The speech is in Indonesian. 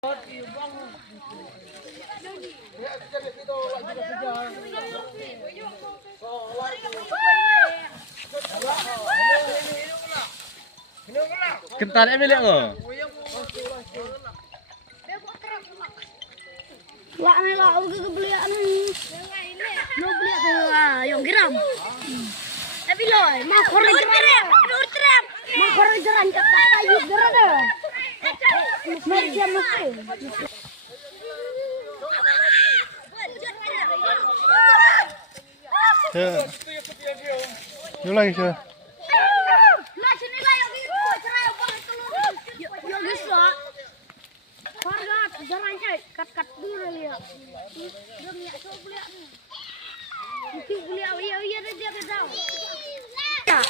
Kentar Emilia lo. Wah, nih lah, udah belian nih. Lo beli tuh, yang geram. Tapi lo, mau korek geram. Mau korek geram, cepat kayu geram deh. Mari dia mesti. Yuk lagi sih. Lah sini lah yang itu, cerai bang telur. Yang bisa. Korga, jalan cek, kat dulu lihat. Dia minyak so beli ni. Mungkin beli iya dia ke tahu. Ya.